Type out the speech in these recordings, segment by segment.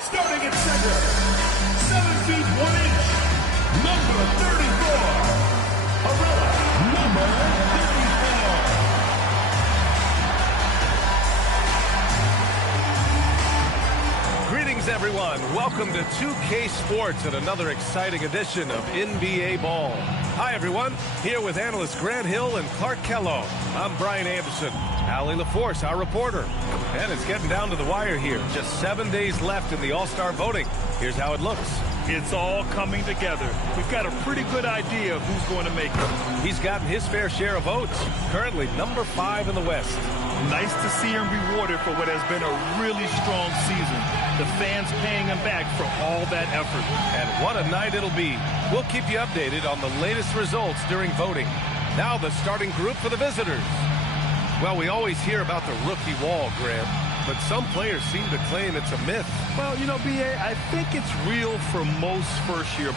Starting at center, 7 feet 1 inch, number 34. Arella, number 34. Greetings, everyone. Welcome to 2K Sports and another exciting edition of NBA Ball. Hi, everyone. Here with analysts Grant Hill and Clark Kellogg. I'm Brian Anderson. Allie LaForce, our reporter. And it's getting down to the wire here. Just 7 days left in the All-Star voting. Here's how it looks. It's all coming together. We've got a pretty good idea of who's going to make it. He's gotten his fair share of votes. Currently number 5 in the West. Nice to see him rewarded for what has been a really strong season. The fans paying him back for all that effort. And what a night it'll be. We'll keep you updated on the latest results during voting. Now the starting group for the visitors. Well, we always hear about the rookie wall, Grant, but some players seem to claim it's a myth. Well, you know, B.A., I think it's real for most first-year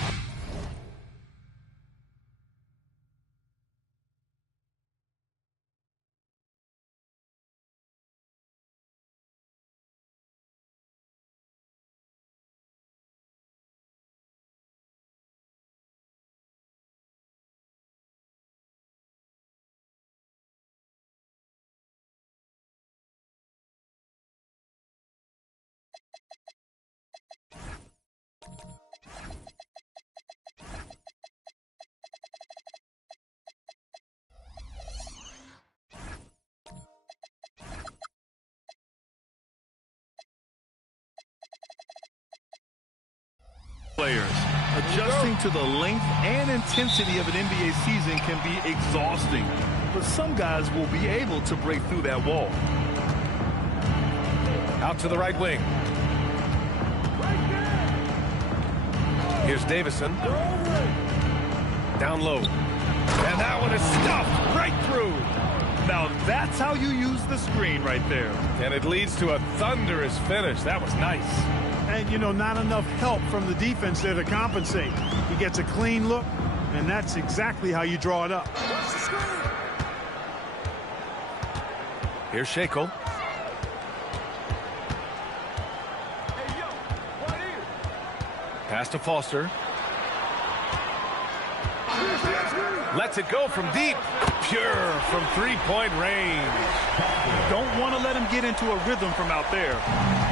players. Adjusting to the length and intensity of an NBA season can be exhausting, but some guys will be able to break through that wall. Out to the right wing. Here's Davison. Down low. And that one is stuffed right through. Now that's how you use the screen right there. And it leads to a thunderous finish. That was nice. And, you know, not enough help from the defense there to compensate. He gets a clean look, and that's exactly how you draw it up. Here's Shackle. Pass to Foster. Lets it go from deep. Pure from three-point range. Don't want to let him get into a rhythm from out there.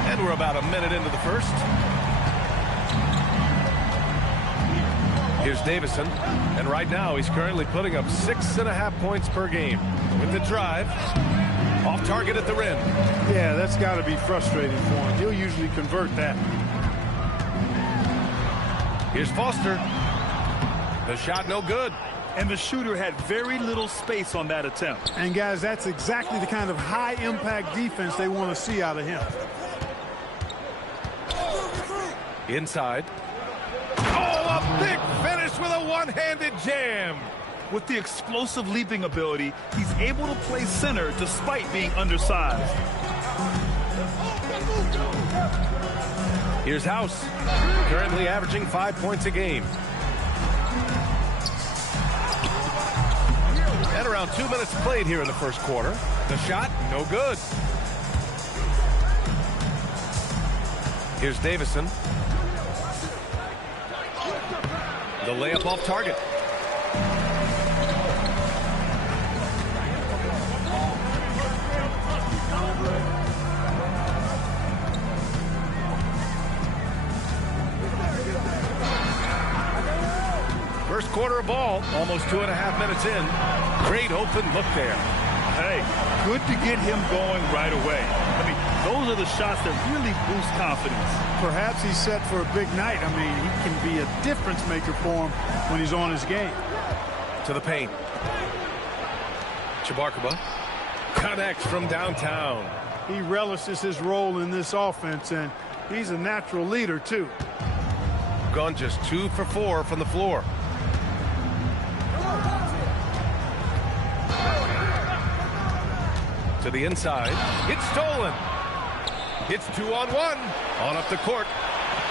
And we're about a minute into the first. Here's Davison. And right now he's currently putting up 6.5 points per game. With the drive. Off target at the rim. Yeah, that's got to be frustrating for him. He'll usually convert that. Here's Foster. The shot no good. And the shooter had very little space on that attempt. And, guys, that's exactly the kind of high-impact defense they want to see out of him. Inside. Oh, a big finish with a one-handed jam. With the explosive leaping ability, he's able to play center despite being undersized. Here's House. Currently averaging 5 points a game. And around 2 minutes played here in the first quarter. The shot, no good. Here's Davison. The layup off target. First quarter of ball, almost 2.5 minutes in. Great open look there. Hey, good to get him going right away. I mean, those are the shots that really boost confidence. Perhaps he's set for a big night. I mean, he can be a difference maker for him when he's on his game. To the paint. Chabarkaba connects from downtown. He relishes his role in this offense, and he's a natural leader, too. Gone just 2 for 4 from the floor. To the inside. It's stolen. It's 2-on-1. On up the court.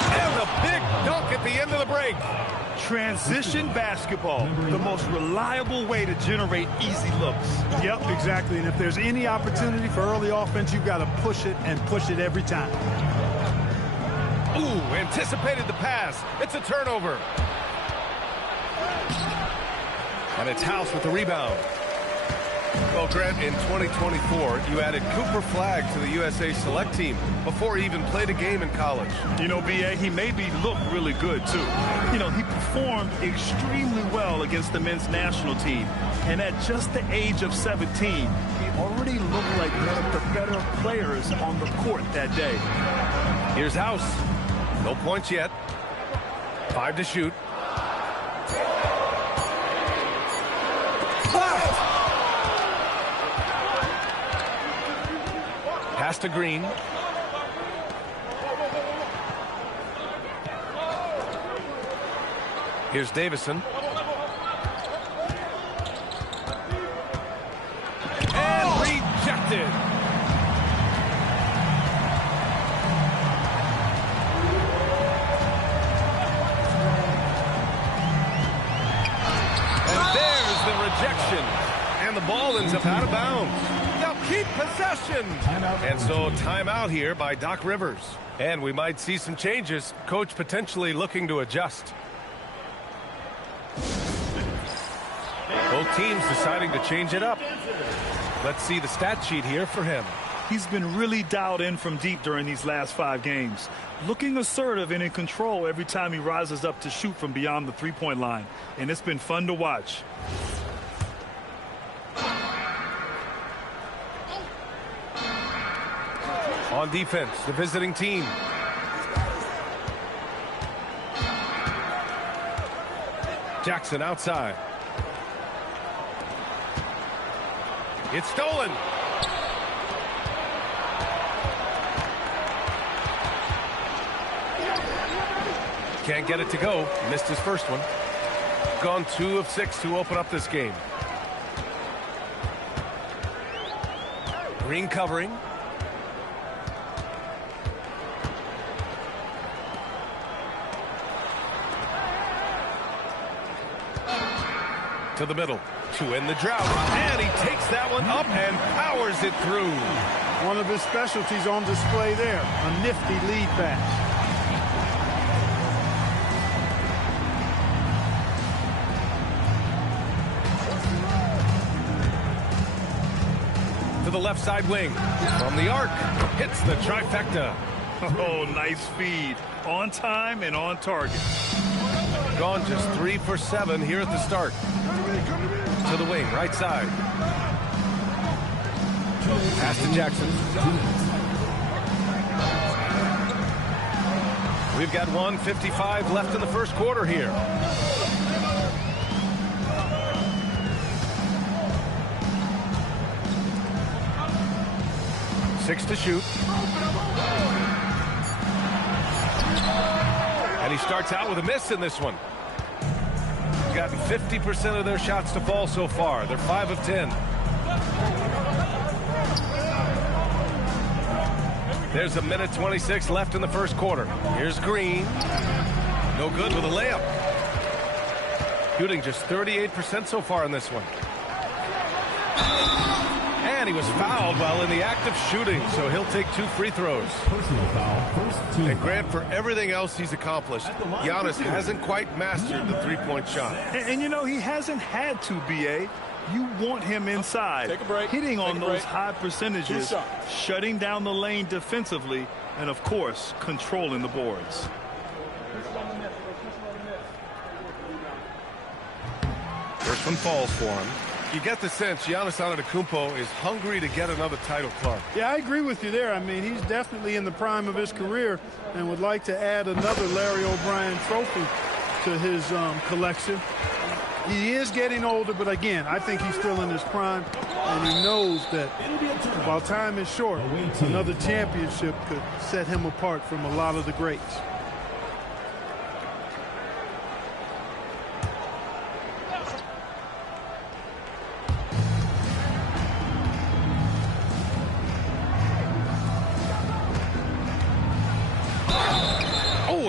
And a big dunk at the end of the break. Transition basketball, the most reliable way to generate easy looks. Yep, exactly. And if there's any opportunity for early offense, you've got to push it and push it every time. Ooh, anticipated the pass. It's a turnover. And it's House with the rebound. Well, Grant, in 2024, you added Cooper Flagg to the USA Select team before he even played a game in college. You know, B.A., he maybe looked really good, too. You know, he performed extremely well against the men's national team. And at just the age of 17, he already looked like one of the better players on the court that day. Here's House. No points yet. 5 to shoot. Pass to Green. Here's Davison. And rejected. And there's the rejection. And the ball ends up out of bounds. They'll keep possession. And so timeout here by Doc Rivers. And we might see some changes. Coach potentially looking to adjust. Both teams deciding to change it up. Let's see the stat sheet here for him. He's been really dialed in from deep during these last 5 games. Looking assertive and in control every time he rises up to shoot from beyond the three-point line. And it's been fun to watch. On defense, the visiting team. Jackson outside. It's stolen. Can't get it to go. Missed his first one. Gone 2 of 6 to open up this game. Green covering. To the middle to end the drought, and he takes that one up and powers it through. One of his specialties on display there, a nifty lead pass. To the left side wing, from the arc, hits the trifecta. Oh, nice feed. On time and on target. Gone just 3 for 7 here at the start. To the wing, right side. Pass to Jackson. We've got 1:55 left in the first quarter here. Six to shoot. And he starts out with a miss in this one. He's gotten 50% of their shots to fall so far. They're 5 of 10. There's a minute 26 left in the first quarter. Here's Green. No good with a layup. Shooting just 38% so far in this one. And he was fouled while in the act of shooting, so he'll take 2 free throws. And Grant, for everything else he's accomplished, Giannis hasn't quite mastered the three-point shot. And you know, he hasn't had to, B.A. You want him inside, Take a break. hitting Take on a those break. high percentages, shutting down the lane defensively, and, of course, controlling the boards. First one falls for him. You get the sense Giannis Antetokounmpo is hungry to get another title, Clark. Yeah, I agree with you there. I mean, he's definitely in the prime of his career and would like to add another Larry O'Brien trophy to his collection. He is getting older, but again, I think he's still in his prime, and he knows that while time is short, another championship could set him apart from a lot of the greats.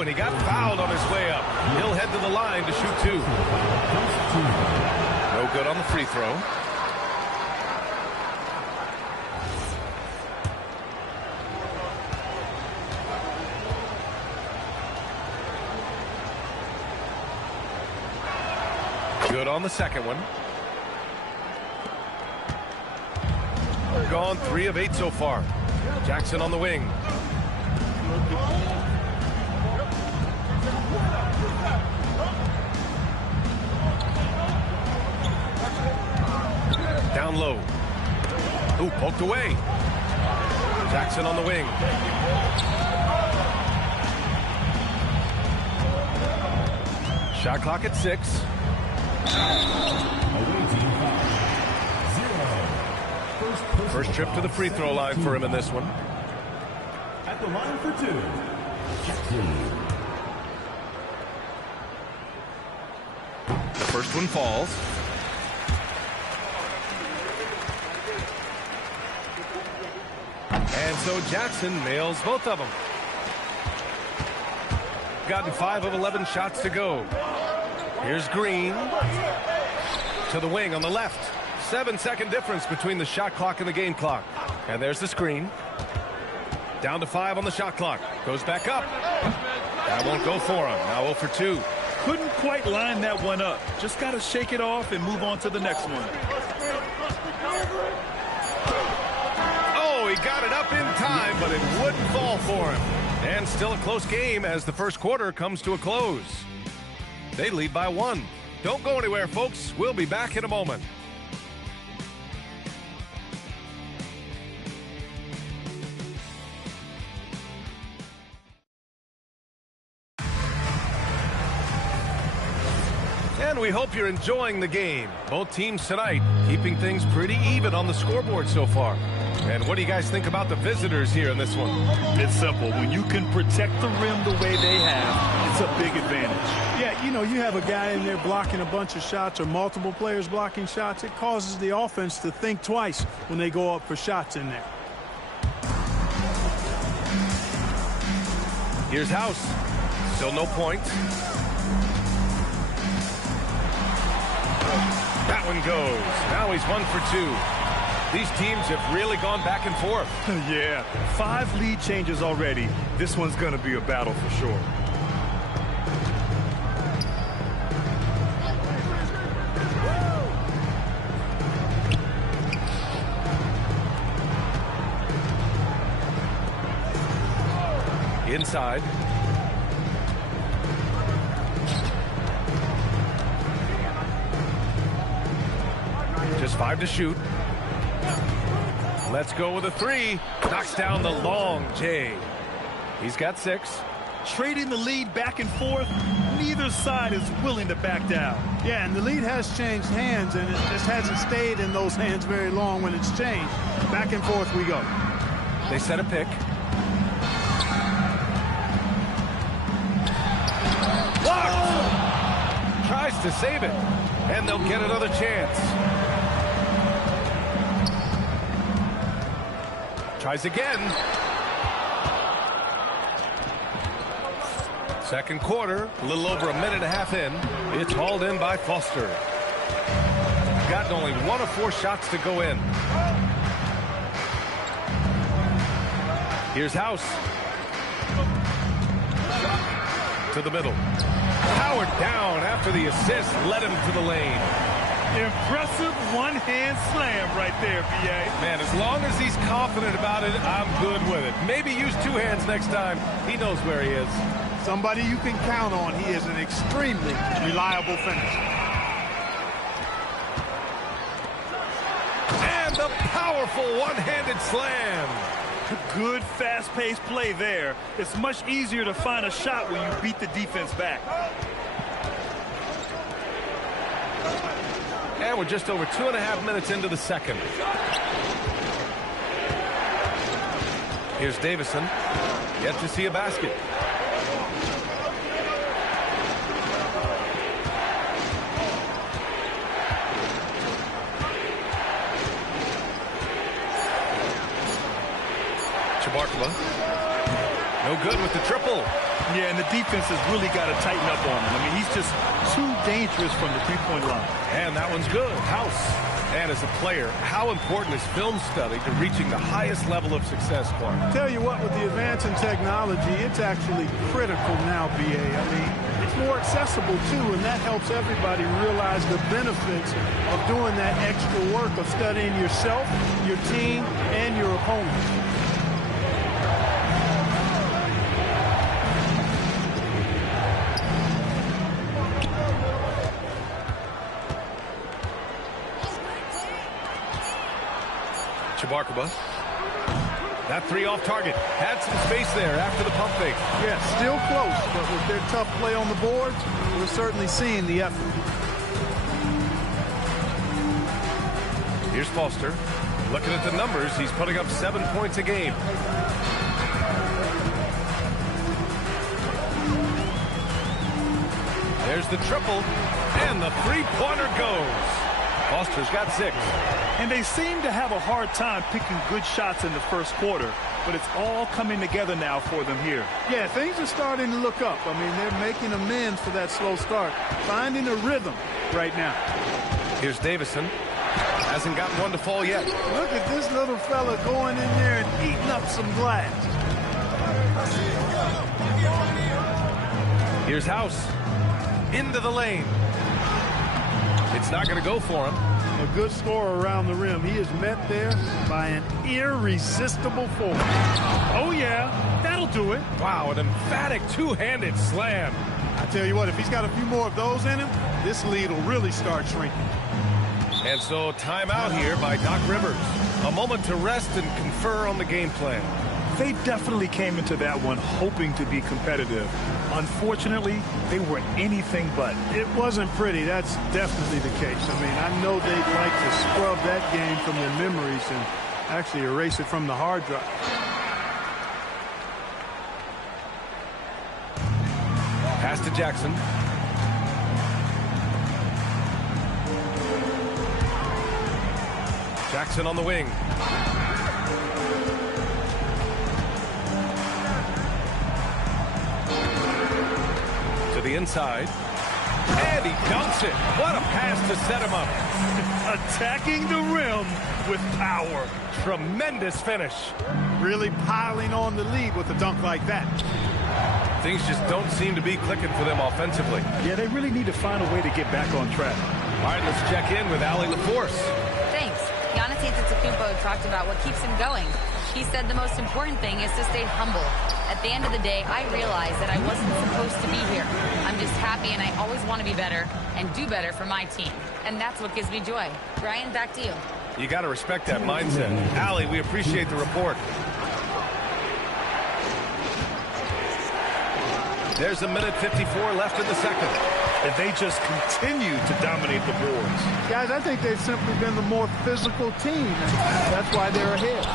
And he got fouled on his way up. He'll head to the line to shoot 2. No good on the free throw. Good on the second one. Gone 3 of 8 so far. Jackson on the wing. Down low. Ooh, poked away. Jackson on the wing. Shot clock at 6. First trip to the free throw line for him in this one. At the line for 2, Jackson. The first one falls. And so Jackson nails both of them. Gotten 5 of 11 shots to go. Here's Green to the wing on the left. 7-second difference between the shot clock and the game clock. And there's the screen. Down to 5 on the shot clock. Goes back up. That won't go for him. Now 0 for 2. Couldn't quite line that one up. Just got to shake it off and move on to the next one. Oh, he got it up in time, but it wouldn't fall for him. And still a close game as the first quarter comes to a close. They lead by 1. Don't go anywhere, folks. We'll be back in a moment. And we hope you're enjoying the game. Both teams tonight keeping things pretty even on the scoreboard so far. And what do you guys think about the visitors here in this one? It's simple. When you can protect the rim the way they have, it's a big advantage. Yeah, you know, you have a guy in there blocking a bunch of shots or multiple players blocking shots. It causes the offense to think twice when they go up for shots in there. Here's House. Still no point. That one goes. Now he's 1 for 2. These teams have really gone back and forth. Yeah, 5 lead changes already. This one's going to be a battle for sure. Inside. Just 5 to shoot. Let's go with a 3. Knocks down the long J. He's got 6. Trading the lead back and forth. Neither side is willing to back down. Yeah, and the lead has changed hands, and it just hasn't stayed in those hands very long when it's changed. Back and forth we go. They set a pick. Blocked! Tries to save it, and they'll get another chance. Tries again. Second quarter, a little over a minute and a half in. It's hauled in by Foster. Gotten only 1 of 4 shots to go in. Here's House. To the middle. Howard down after the assist led him to the lane. Impressive one-hand slam right there, B.A. Man, as long as he's confident about it, I'm good with it. Maybe use 2 hands next time. He knows where he is. Somebody you can count on. He is an extremely reliable finisher. And the powerful one-handed slam. Good fast-paced play there. It's much easier to find a shot when you beat the defense back. And we're just over 2.5 minutes into the second. Here's Davison. Yet to see a basket. Chabarkla. No good with the triple. Yeah, and the defense has really got to tighten up on him. I mean, he's just too dangerous from the three-point line. And that one's good. House. And as a player, how important is film study to reaching the highest level of success, Clark? Tell you what, with the advance in technology, it's actually critical now, B.A. I mean, more accessible too, and that helps everybody realize the benefits of doing that extra work of studying yourself, your team, and your opponent. Chabarkaba. That three off target. Had some space there after the pump fake. Yeah, still close, but with their tough play on the boards, we're certainly seeing the effort. Here's Foster. Looking at the numbers, he's putting up 7 points a game. There's the triple, and the three-pointer goes. Foster's got 6. And they seem to have a hard time picking good shots in the first quarter, but it's all coming together now for them here. Yeah, things are starting to look up. I mean, they're making amends for that slow start, finding a rhythm right now. Here's Davison. Hasn't gotten one to fall yet. Look at this little fella going in there and eating up some glass. Here's House. Into the lane. It's not going to go for him. A good scorer around the rim. He is met there by an irresistible force. Oh, yeah, that'll do it. Wow, an emphatic two-handed slam. I tell you what, if he's got a few more of those in him, this lead will really start shrinking. And so timeout here by Doc Rivers. A moment to rest and confer on the game plan. They definitely came into that one hoping to be competitive. Unfortunately, they were anything but. It wasn't pretty. That's definitely the case. I mean, I know they'd like to scrub that game from their memories and actually erase it from the hard drive. Pass to Jackson. Jackson on the wing. To the inside. And he dunks it. What a pass to set him up. Attacking the rim with power. Tremendous finish. Really piling on the lead with a dunk like that. Things just don't seem to be clicking for them offensively. Yeah, they really need to find a way to get back on track. All right, let's check in with Allie LaForce. Thanks. Giannis Antetokounmpo talked about what keeps him going. He said the most important thing is to stay humble. At the end of the day, I realized that I wasn't supposed to be here. I'm just happy, and I always want to be better and do better for my team. And that's what gives me joy. Brian, back to you. You got to respect that mindset. Allie, we appreciate the report. There's a minute 54 left in the second. And they just continue to dominate the boards. Guys, I think they've simply been the more physical team, and that's why they're ahead.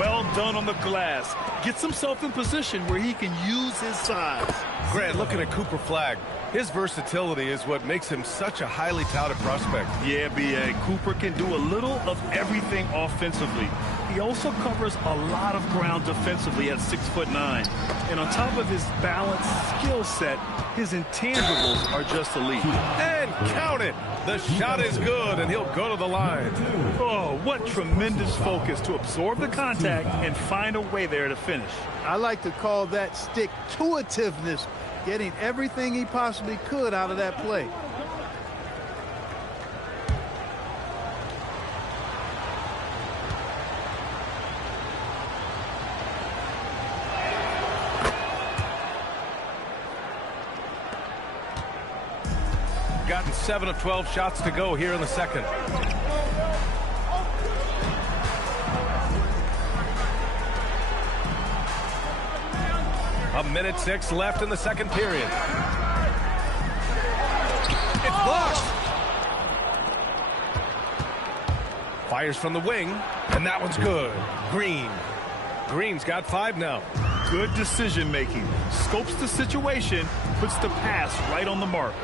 Well done on the glass. Gets himself in position where he can use his size. Grant, looking at Cooper Flagg, his versatility is what makes him such a highly touted prospect. Yeah, B.A. Cooper can do a little of everything offensively. He also covers a lot of ground defensively at 6'9". And on top of his balanced skill set, his intangibles are just elite. And count it! The shot is good, and he'll go to the line. Oh, what tremendous focus to absorb the contact and find a way there to finish. I like to call that stick-to-itiveness, getting everything he possibly could out of that play. Gotten 7 of 12 shots to go here in the second. A minute 6 left in the second period. It's blocked. Fires from the wing, and that one's good. Green's got 5 now. Good decision making. Scopes the situation, puts the pass right on the mark.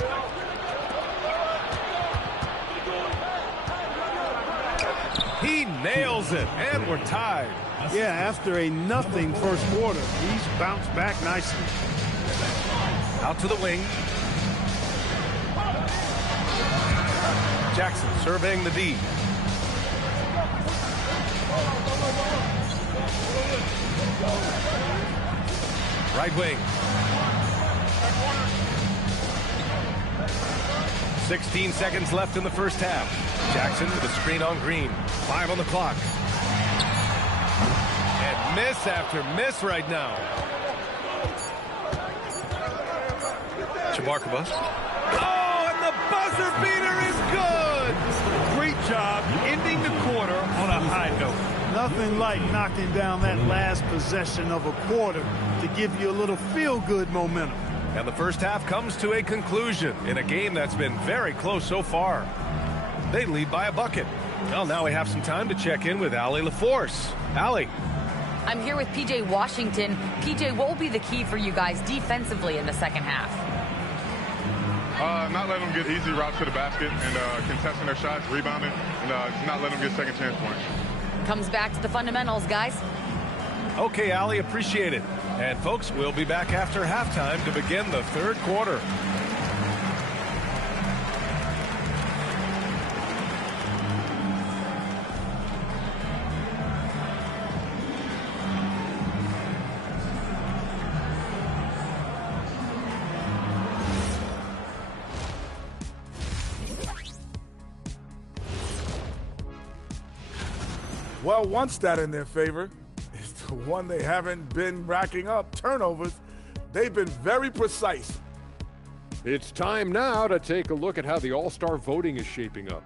He nails it, and we're tied. Yeah, after a nothing first quarter, he's bounced back nicely. Out to the wing. Jackson surveying the D. Right wing. 16 seconds left in the first half. Jackson with a screen on Green. 5 on the clock. And miss after miss right now. Chabarkaba. Oh, and the buzzer beater is good! Great job ending the quarter on a high note. Nothing like knocking down that last possession of a quarter to give you a little feel-good momentum. And the first half comes to a conclusion in a game that's been very close so far. They lead by a bucket. Well, now we have some time to check in with Allie LaForce. Allie. I'm here with P.J. Washington. P.J., what will be the key for you guys defensively in the second half? Not letting them get easy routes to the basket and contesting their shots, rebounding, and just not letting them get second chance points. Comes back to the fundamentals, guys. Okay, Allie, appreciate it. And folks, we'll be back after halftime to begin the third quarter. Well, one stat in their favor is the one they haven't been racking up, turnovers. They've been very precise. It's time now to take a look at how the All-Star voting is shaping up.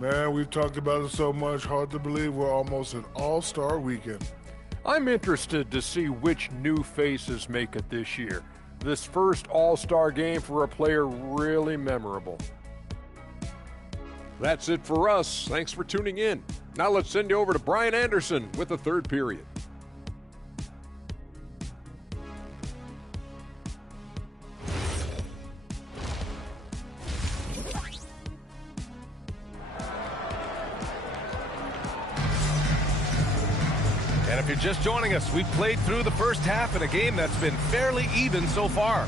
Man, we've talked about it so much, hard to believe we're almost an all-star weekend. I'm interested to see which new faces make it this year. This first All-Star game for a player really memorable. That's it for us. Thanks for tuning in. Now let's send you over to Brian Anderson with the third period. And if you're just joining us, we've played through the first half in a game that's been fairly even so far.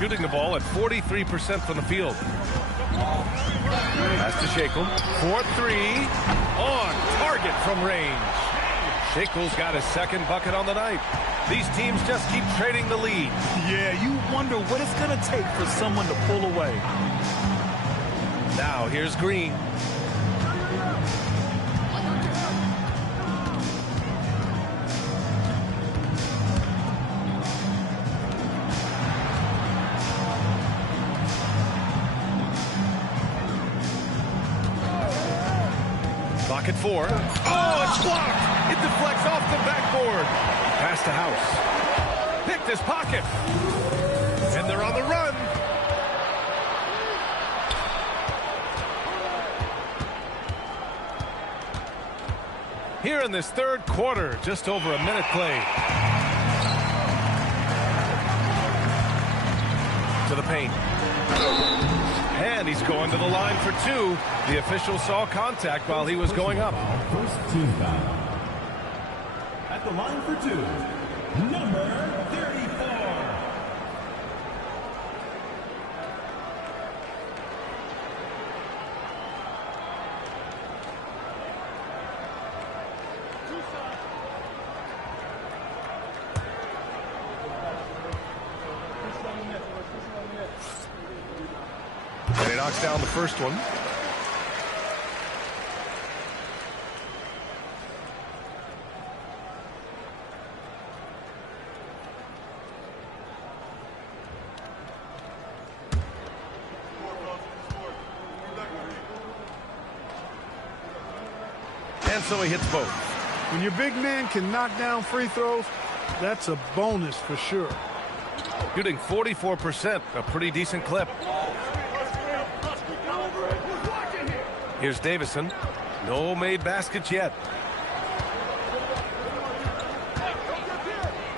Shooting the ball at 43% from the field. Pass to Shackle. 4-3 on target from range. Shackle's got his second bucket on the night. These teams just keep trading the lead. Yeah, you wonder what it's going to take for someone to pull away. Now here's Green. At 4. Oh, it's blocked. It deflects off the backboard. Pass to House. Picked his pocket. And they're on the run. Here in this third quarter, just over a minute played. To the paint. And he's going to the line for 2. The official saw contact while he was going up. First team foul. At the line for 2, number 34. And he knocks down the first one. And so he hits both. When your big man can knock down free throws, that's a bonus for sure. Shooting 44%, a pretty decent clip. Here's Davison. No made baskets yet.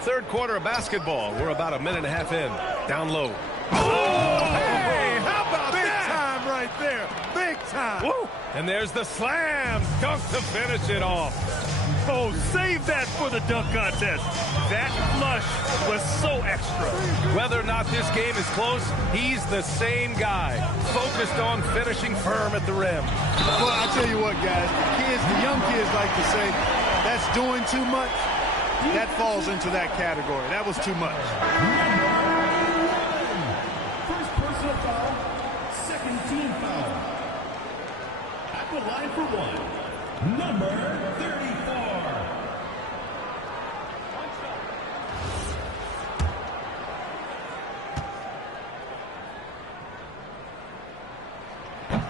Third quarter of basketball. We're about a minute and a half in. Down low. Oh, hey, how about big that? Time right there. Big time. Woo! And there's the slam dunk to finish it off. Oh, save that for the dunk contest. That flush was so extra. Whether or not this game is close, he's the same guy, focused on finishing firm at the rim. Well, I tell you what, guys, the young kids like to say, that's doing too much. That falls into that category. That was too much. First personal foul, second team foul. At the line for one, number 34.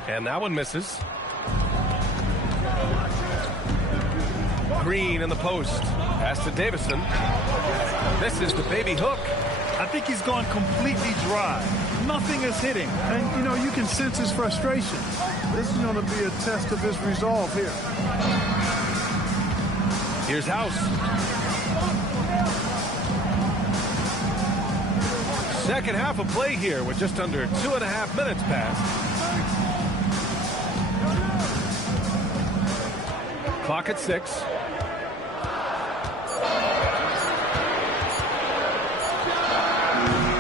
And that one misses. Green in the post. Pass to Davison. This is the baby hook. I think he's gone completely dry. Nothing is hitting. And, you know, you can sense his frustration. This is going to be a test of his resolve here. Here's House. Second half of play here with just under 2.5 minutes passed. Clock at 6.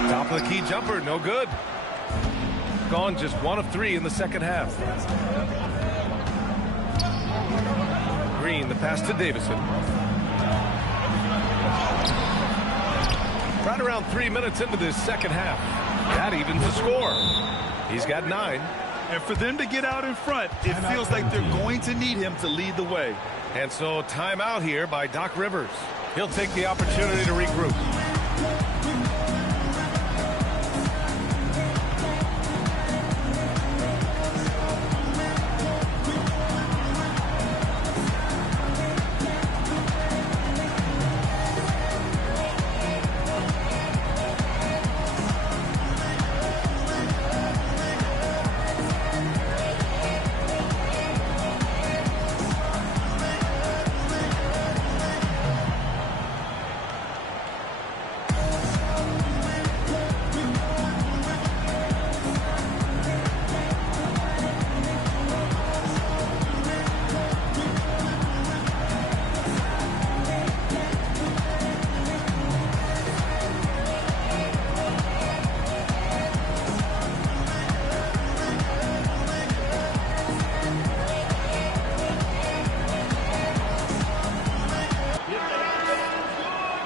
Top of the key jumper, no good. Gone just 1 of 3 in the second half. Green, the pass to Davison. Right around 3 minutes into this second half. That evens the score. He's got 9. And for them to get out in front, it feels like they're going to need him to lead the way. And so timeout here by Doc Rivers. He'll take the opportunity to regroup.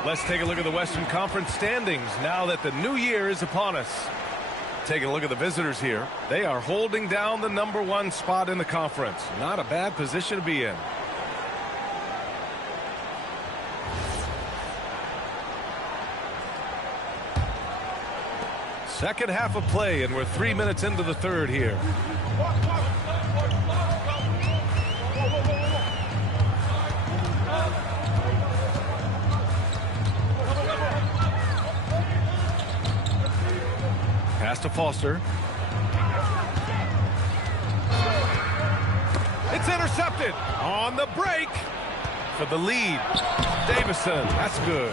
Let's take a look at the Western Conference standings now that the new year is upon us. Taking a look at the visitors here. They are holding down the #1 spot in the conference. Not a bad position to be in. Second half of play, and we're 3 minutes into the third here. Pass to Foster. It's intercepted on the break for the lead. Davison, that's good.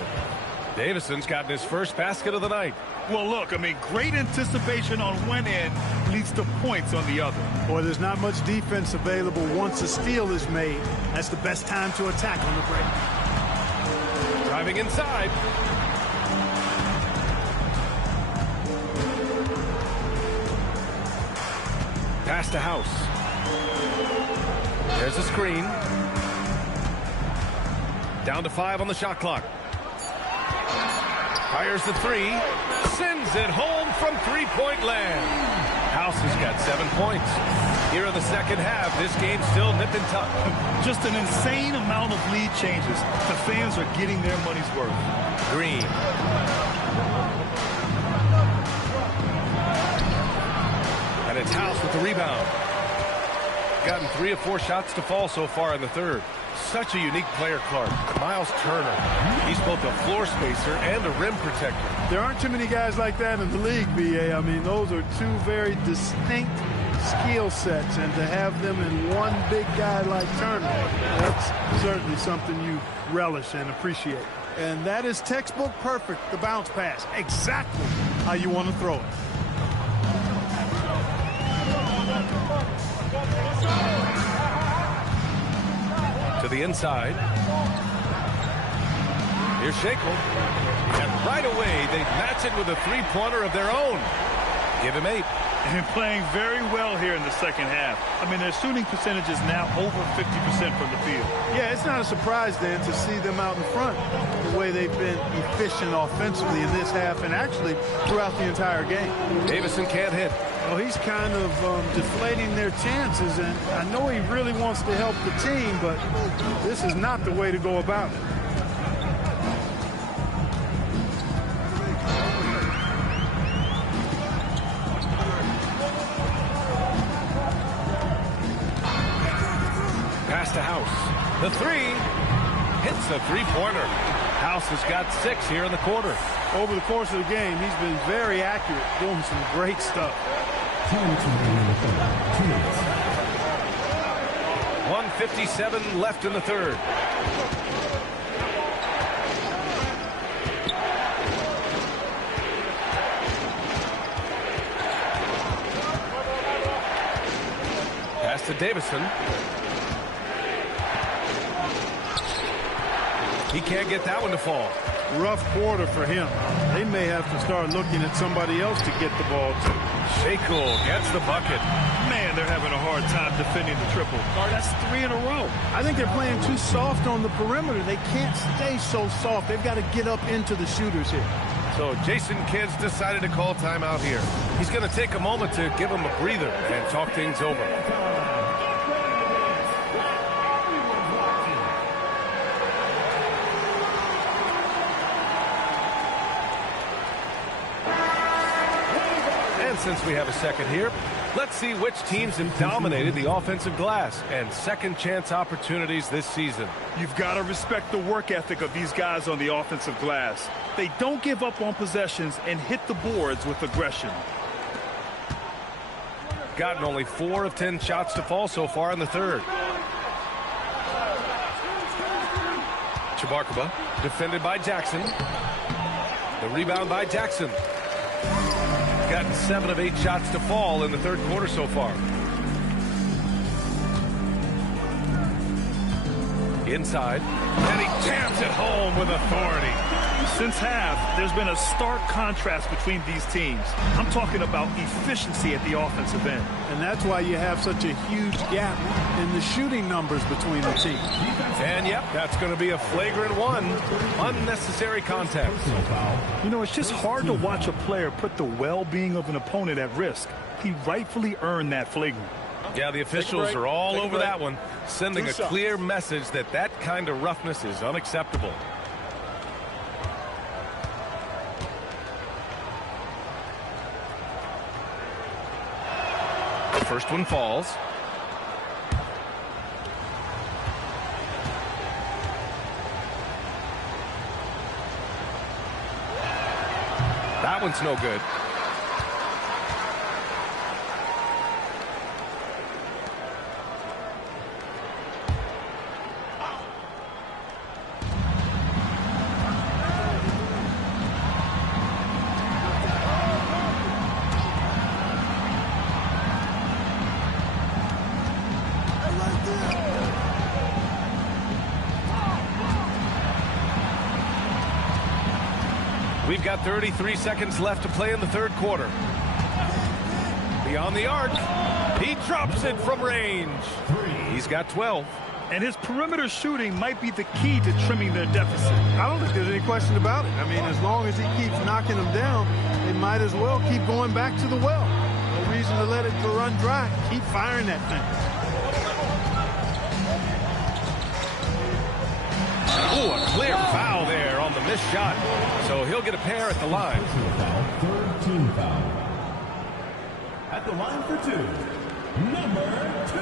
Davison's gotten his first basket of the night. Well, look, I mean, great anticipation on one end leads to points on the other. Boy, there's not much defense available once a steal is made. That's the best time to attack on the break. Driving inside. Pass to House. There's a screen. Down to 5 on the shot clock. Fires the 3. Sends it home from three-point land. House has got 7 points. Here in the second half, this game's still nip and tuck. Just an insane amount of lead changes. The fans are getting their money's worth. Green. And it's House with the rebound. Gotten 3 of 4 shots to fall so far in the third. Such a unique player, Clark. Miles Turner. He's both a floor spacer and a rim protector. There aren't too many guys like that in the league, B.A. I mean, those are two very distinct skill sets, and to have them in one big guy like Turner, that's certainly something you relish and appreciate. And that is textbook perfect, the bounce pass. Exactly how you want to throw it. To to the inside. Here's Shackle. And right away, they match it with a three-pointer of their own. Give him 8. And playing very well here in the second half. I mean, their shooting percentage is now over 50% from the field. Yeah, it's not a surprise then to see them out in front the way they've been efficient offensively in this half and actually throughout the entire game. Davison can't hit. Well, he's kind of deflating their chances, and I know he really wants to help the team, but this is not the way to go about it. Pass to House. The 3 hits a three-pointer. House has got 6 here in the quarter. Over the course of the game, he's been very accurate, doing some great stuff. 1:57 left in the third. Pass to Davison. He can't get that one to fall. Rough quarter for him. They may have to start looking at somebody else to get the ball to. Shackle gets the bucket. Man, they're having a hard time defending the triple. That's 3 in a row. I think they're playing too soft on the perimeter. They can't stay so soft. They've got to get up into the shooters here. So Jason Kidd's decided to call timeout here. He's going to take a moment to give him a breather and talk things over. Since we have a second here, let's see which teams have dominated the offensive glass and second chance opportunities this season. You've got to respect the work ethic of these guys on the offensive glass. They don't give up on possessions and hit the boards with aggression. Gotten only 4 of 10 shots to fall so far in the third. Chabarkaba defended by Jackson. The rebound by Jackson. Gotten 7 of 8 shots to fall in the third quarter so far. Inside, and he jams it home with authority. Since half, there's been a stark contrast between these teams. I'm talking about efficiency at the offensive end. And that's why you have such a huge gap in the shooting numbers between the teams. And yep, that's going to be a flagrant 1. Unnecessary contact. You know, it's just hard to watch a player put the well-being of an opponent at risk. He rightfully earned that flagrant. Yeah, the officials are all over that one, sending a clear message that that kind of roughness is unacceptable. The first one falls. That one's no good. We've got 33 seconds left to play in the third quarter. Beyond the arc. He drops it from range. He's got 12. And his perimeter shooting might be the key to trimming their deficit. I don't think there's any question about it. I mean, as long as he keeps knocking them down, they might as well keep going back to the well. No reason to let it run dry. Keep firing that thing. Ooh, a clear foul there on the missed shot. So he'll get a pair at the line. Third team foul. At the line for 2, number 2.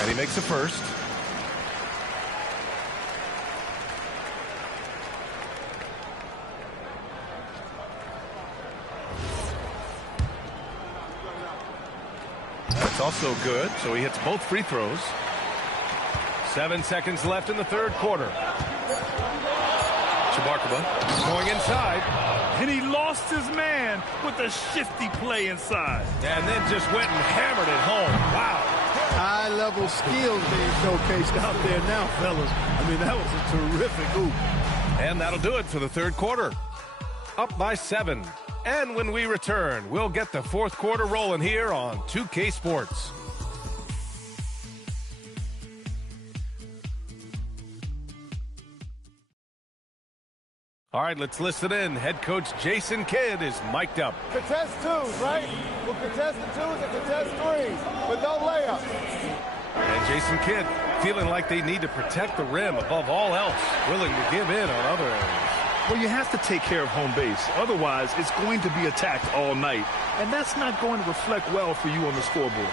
And he makes a first. That's also good, so he hits both free throws. 7 seconds left in the third quarter. Shabarkaba going inside. And he lost his man with a shifty play inside. And then just went and hammered it home. Wow. High-level skills being showcased out there now, fellas. I mean, that was a terrific hoop. And that'll do it for the third quarter. Up by 7. And when we return, we'll get the fourth quarter rolling here on 2K Sports. All right, let's listen in. Head coach Jason Kidd is mic'd up. Contest twos, right? We'll contest the twos and contest threes, but no layups. And Jason Kidd feeling like they need to protect the rim above all else, willing to give in on other areas. Well, you have to take care of home base. Otherwise, it's going to be attacked all night. And that's not going to reflect well for you on the scoreboard.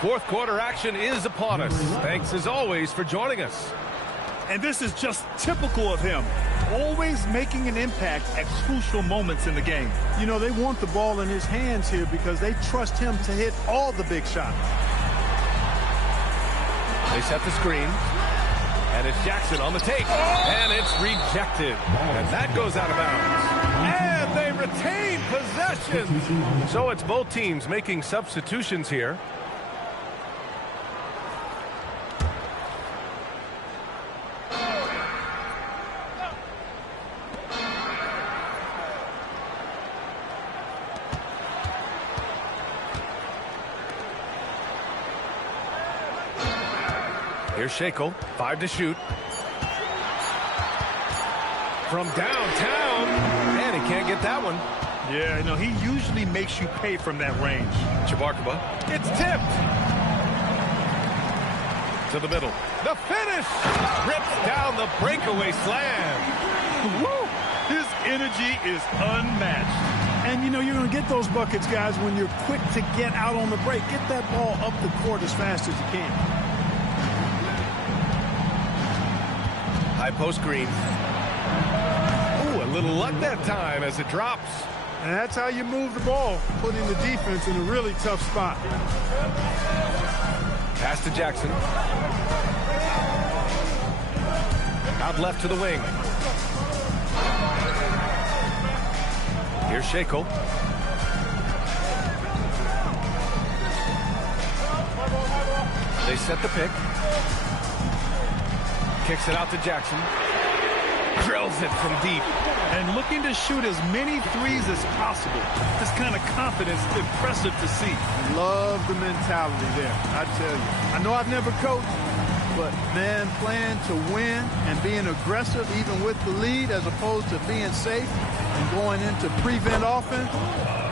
Fourth quarter action is upon us. Thanks, as always, for joining us. And this is just typical of him. Always making an impact at crucial moments in the game. You know, they want the ball in his hands here because they trust him to hit all the big shots. They set the screen. And it's Jackson on the take. And it's rejected. And that goes out of bounds. And they retain possession. So it's both teams making substitutions here. Here's Shackle, 5 to shoot. From downtown, and he can't get that one. Yeah, you know, he usually makes you pay from that range. Shabarkaba, it's tipped. To the middle. The finish! Rips down the breakaway slam. Woo! His energy is unmatched. And, you know, you're going to get those buckets, guys, when you're quick to get out on the break. Get that ball up the court as fast as you can. High post green. Ooh, a little luck that time as it drops. And that's how you move the ball, putting the defense in a really tough spot. Pass to Jackson. Out left to the wing. Here's Shackle. They set the pick. Kicks it out to Jackson. Drills it from deep. And looking to shoot as many threes as possible. This kind of confidence, impressive to see. Love the mentality there, I tell you. I know I've never coached, but, man, playing to win and being aggressive even with the lead as opposed to being safe and going into prevent offense,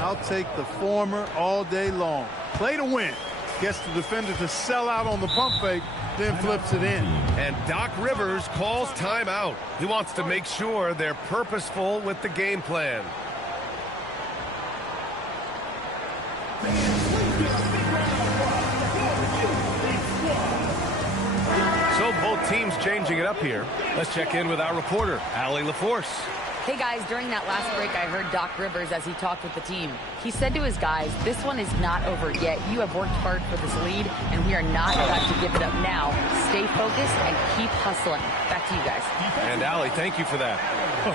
I'll take the former all day long. Play to win. Gets the defender to sell out on the pump fake, then flips it in. And Doc Rivers calls timeout. He wants to make sure they're purposeful with the game plan. So both teams changing it up here. Let's check in with our reporter, Allie LaForce. Hey guys, during that last break, I heard Doc Rivers as he talked with the team. He said to his guys, this one is not over yet. You have worked hard for this lead, and we are not about to give it up now. Stay focused and keep hustling. Back to you guys. And Allie, thank you for that.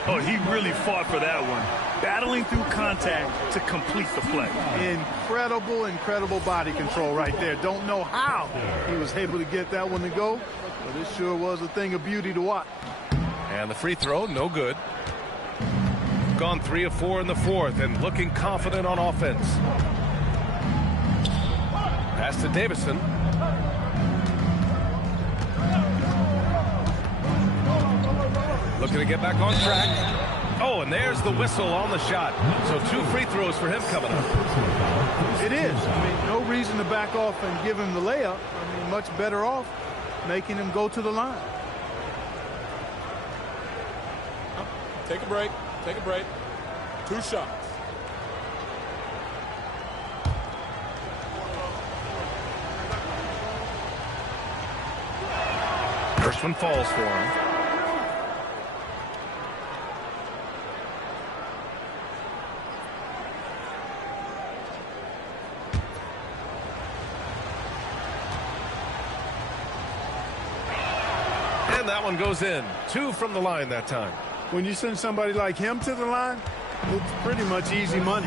Oh, he really fought for that one. Battling through contact to complete the play. Incredible, incredible body control right there. Don't know how he was able to get that one to go, but it sure was a thing of beauty to watch. And the free throw, no good. Gone 3 of 4 in the fourth and looking confident on offense. Pass to Davison. Looking to get back on track. Oh, and there's the whistle on the shot. So 2 free throws for him coming up. It is. I mean, no reason to back off and give him the layup. I mean, much better off making him go to the line. Take a break. Take a break. 2 shots. First one falls for him. And that one goes in. 2 from the line that time. When you send somebody like him to the line, it's pretty much easy money.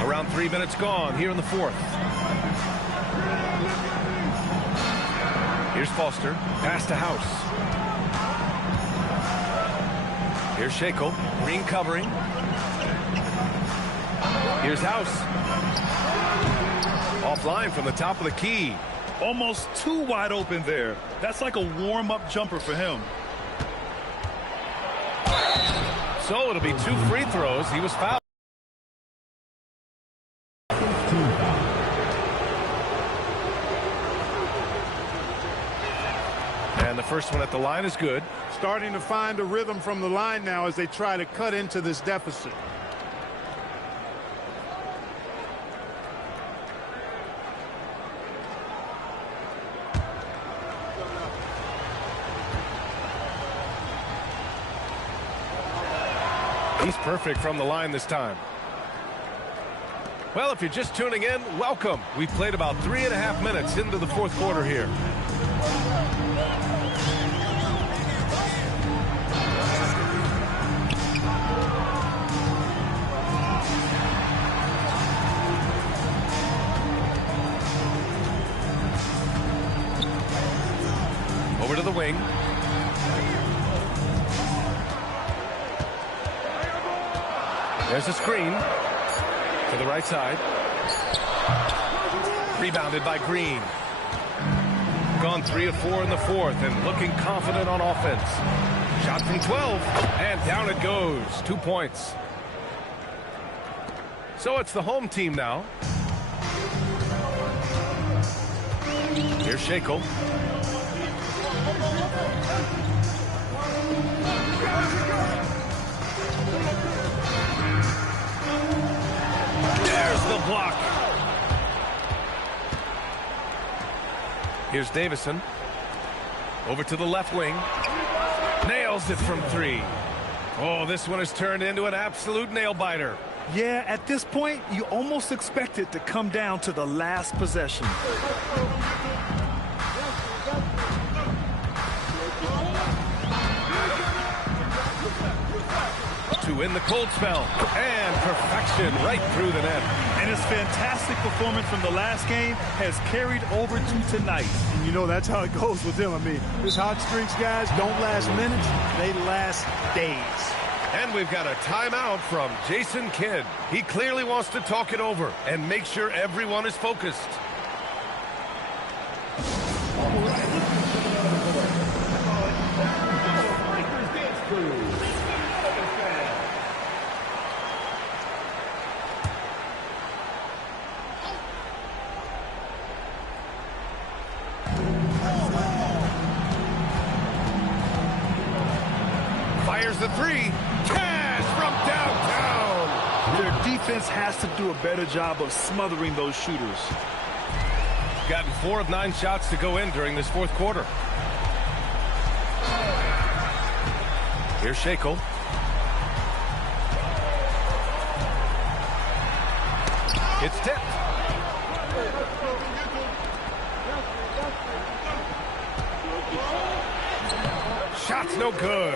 Around 3 minutes gone here in the 4th. Here's Foster. Pass to House. Here's Shackle. Green covering. Here's House. Offline from the top of the key. Almost too wide open there. That's like a warm-up jumper for him. So it'll be 2 free throws. He was fouled. And the first one at the line is good. Starting to find a rhythm from the line now as they try to cut into this deficit. He's perfect from the line this time. Well, if you're just tuning in, welcome. We've played about 3.5 minutes into the 4th quarter here. Over to the wing. There's a screen to the right side. Rebounded by Green. Gone 3 of 4 in the 4th and looking confident on offense. Shot from 12 and down it goes. 2 points. So it's the home team now. Here's Shackle. There's the block. Here's Davison. Over to the left wing. Nails it from 3. Oh, this one has turned into an absolute nail-biter. Yeah, at this point, you almost expect it to come down to the last possession. To win the cold spell. And perfection right through the net. And his fantastic performance from the last game has carried over to tonight. And you know, that's how it goes with him. I mean, his hot streaks, guys, don't last minutes. They last days. And we've got a timeout from Jason Kidd. He clearly wants to talk it over and make sure everyone is focused. Fires the 3. Cash from downtown. Their defense has to do a better job of smothering those shooters. Gotten 4 of 9 shots to go in during this 4th quarter. Here's Shackle. It's tipped. Shot's no good.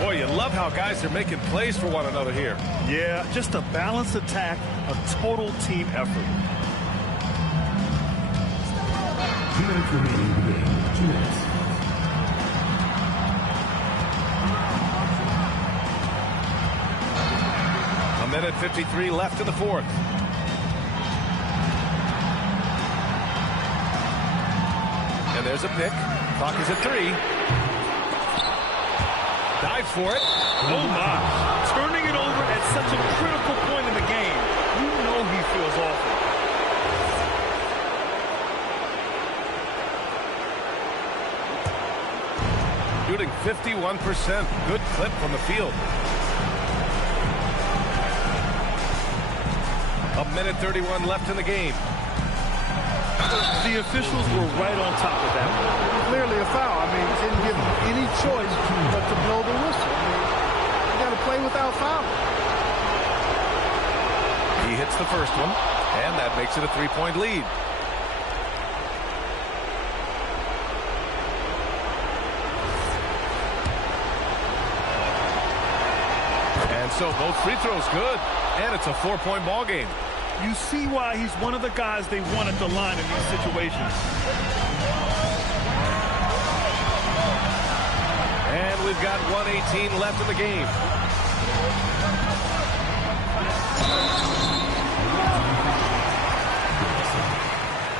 Boy, you love how guys are making plays for one another here. Yeah, just a balanced attack, a total team effort. 2 minutes remaining in the game. 2 minutes. A minute 53 left in the 4th. And there's a pick. Clock is at 3. Dives for it. Oh my. Turning it over at such a critical point in the game. You know he feels awful. Shooting 51%. Good clip from the field. A minute 31 left in the game. The officials were right on top of that. Clearly a foul. I mean, didn't give him any choice but to blow the whistle. I mean, you got to play without fouling. He hits the first one, and that makes it a 3-point lead. so. Both free throws good. And it's a 4-point ball game. You see why he's one of the guys they want at the line in these situations. And we've got 1:18 left in the game.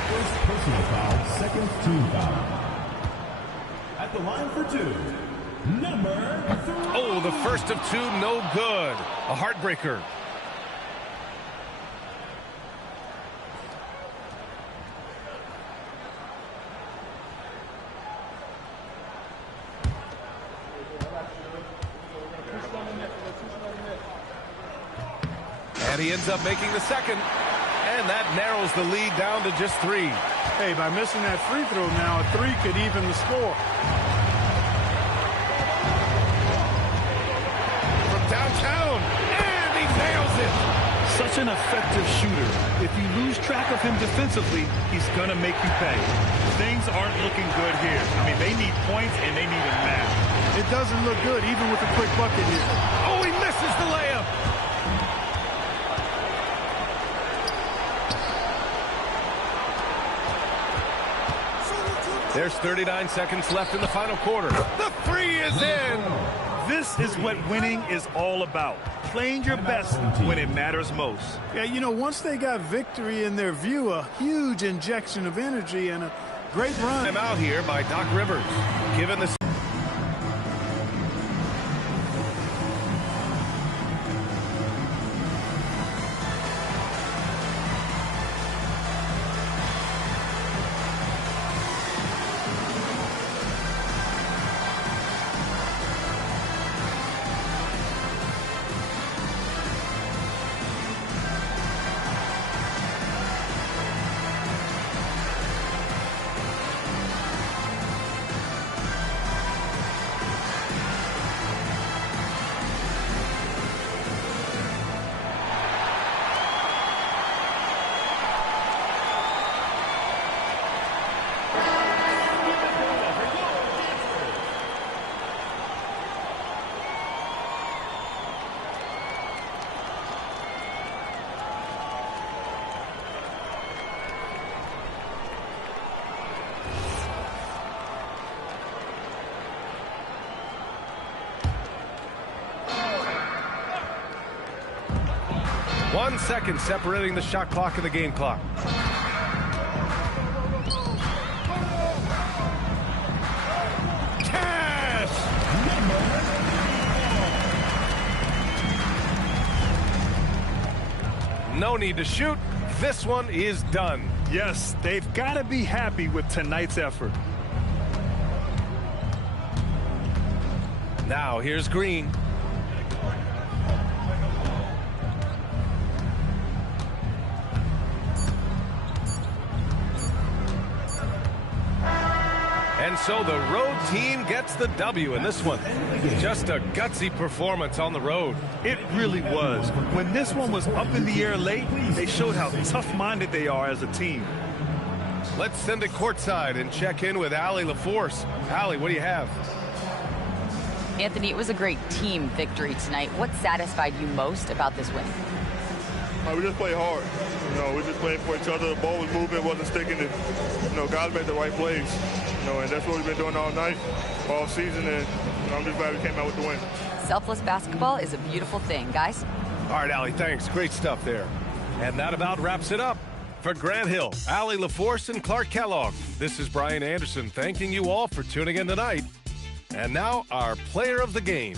First personal foul, second team foul. At the line for 2, number 3. Oh, the first of 2, no good. A heartbreaker. And he ends up making the second. And that narrows the lead down to just 3. Hey, by missing that free throw now, a 3 could even the score. From downtown, and he nails it. Such an effective shooter. If you lose track of him defensively, he's going to make you pay. Things aren't looking good here. I mean, they need points, and they need a match. It doesn't look good, even with a quick bucket here. Oh, he misses the layup. There's 39 seconds left in the final quarter. The 3 is in. This is what winning is all about. Playing your best when it matters most. Yeah, you know, once they got victory in their view, a huge injection of energy and a great run. I'm out here by Doc Rivers. Given the One second separating the shot clock and the game clock. Cash! No need to shoot. This one is done. Yes, they've got to be happy with tonight's effort. Now here's Green. And so the road team gets the W in this one. Just a gutsy performance on the road. It really was. When this one was up in the air late, they showed how tough-minded they are as a team. Let's send it courtside and check in with Allie LaForce. Allie, what do you have? Anthony, it was a great team victory tonight. What satisfied you most about this win? We just played hard. You know, we just played for each other. The ball was moving, wasn't sticking. You know, guys made the right plays. You know, and that's what we've been doing all night, all season, and I'm just glad we came out with the win. Selfless basketball is a beautiful thing, guys. All right, Allie, thanks. Great stuff there. And that about wraps it up. For Grant Hill, Allie LaForce, and Clark Kellogg, this is Brian Anderson thanking you all for tuning in tonight. And now, our player of the game.